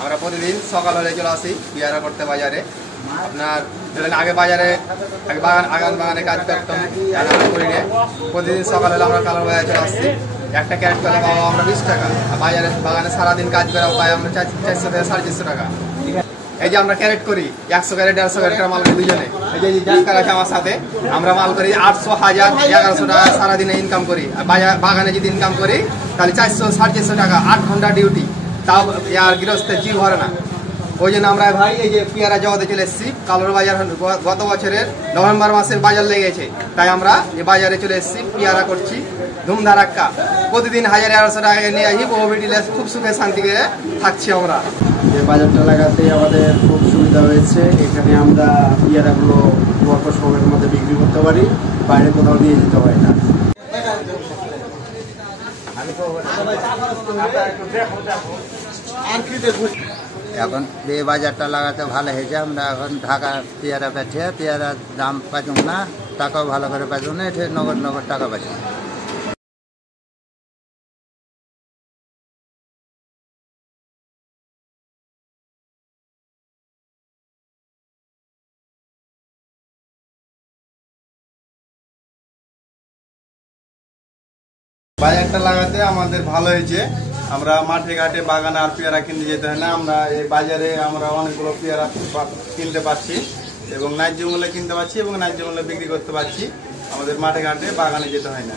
আমরা প্রতিদিন সকাল হলে চলে আসি পেয়ারা করতে বাজারে। আপনার আগে বাজারে আগান বাগানে কাজ করতাম, প্রতিদিন সকাল হলে আমরা কালার বাজারে চলে আসছি। একটা ক্যারেট পেলে পাবো আমরা 20 টাকা, বাজারে বাগানে সারাদিন কাজ করে পাই আমরা 400 থেকে 450 টাকা। এই যে আমরা ক্যারেট করি 100 ক্যারেট 150 ক্যারেট মাল করি দুজনে। এই যে জায়গা আছে আমার সাথে, আমরা মাল করি 800, 1000, 1100 টাকা সারাদিনে ইনকাম করি। বাগানে যদি ইনকাম করি তাহলে 400, 450 টাকা, 8 ঘন্টা ডিউটি, তাও আর গৃহস্থের জিভ ভরে না। ওই জন্য আমরা ভাই এই যে পেয়ারা জগতে চলে এসেছি। কালোর বাজার গত বছরের নভেম্বর মাসের বাজার লেগেছে, তাই আমরা এই বাজারে চলে এসেছি, পেয়ারা করছি ধুমধারাক্কা। প্রতিদিন 1000-1100 টাকা নিয়ে আসি, প্রফিটলেস খুব সুখে শান্তি করে থাকছি আমরা। এই বাজারটা লাগাতে আমাদের খুব সুবিধা হয়েছে। এখানে আমরা পেয়ারাগুলো অল্প সময়ের মধ্যে বিক্রি করতে পারি, বাইরে কোথাও নিয়ে যেতে হয় না। এখন এই বাজারটা লাগাতে ভালো হয়েছে। আমরা এখন ঢাকা পেয়ারা পাচ্ছি, পেয়ারার দাম পাচ্ছি না, টাকাও ভালো করে পাচ্ছি না, এটা নগদ টাকা পাচ্ছি না। বাজারটা লাগাতে আমাদের ভালো হয়েছে। আমরা মাঠে ঘাটে বাগানে আর পেয়ারা কিনতে যেতে হয় না, আমরা এই বাজারে আমরা অনেকগুলো পেয়ারা কিনতে পারছি এবং ন্যায্য মূল্যে কিনতে পারছি এবং ন্যায্য মূল্যে বিক্রি করতে পারছি। আমাদের মাঠে ঘাটে বাগানে যেতে হয় না।